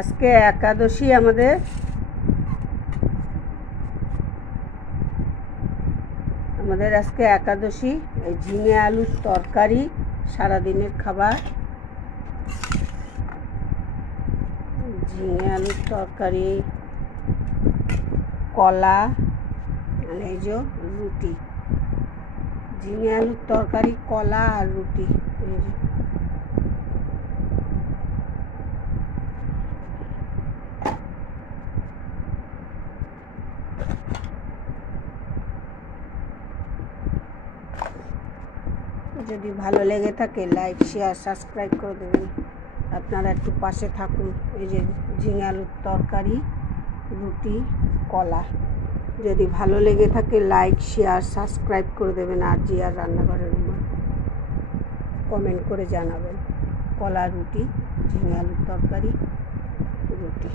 আজকে একাদশী আমাদের আজকে একাদশী। এই ঝিঙে আলুর তরকারি সারাদিনের খাবার। ঝিঙে আলুর তরকারি, কলা, আর এই যে রুটি। ঝিঙে আলুর তরকারি, কলা আর রুটি। যদি ভালো লেগে থাকে লাইক, শেয়ার, সাবস্ক্রাইব করে দেবেন। আপনারা একটু পাশে থাকুন। এই যে ঝিঙে আলুর তরকারি, রুটি, কলা। যদি ভালো লেগে থাকে লাইক, শেয়ার, সাবস্ক্রাইব করে দেবেন। আর জি আর রান্নাঘরের কমেন্ট করে জানাবেন। কলা, রুটি, ঝিঙে আলুর তরকারি, রুটি।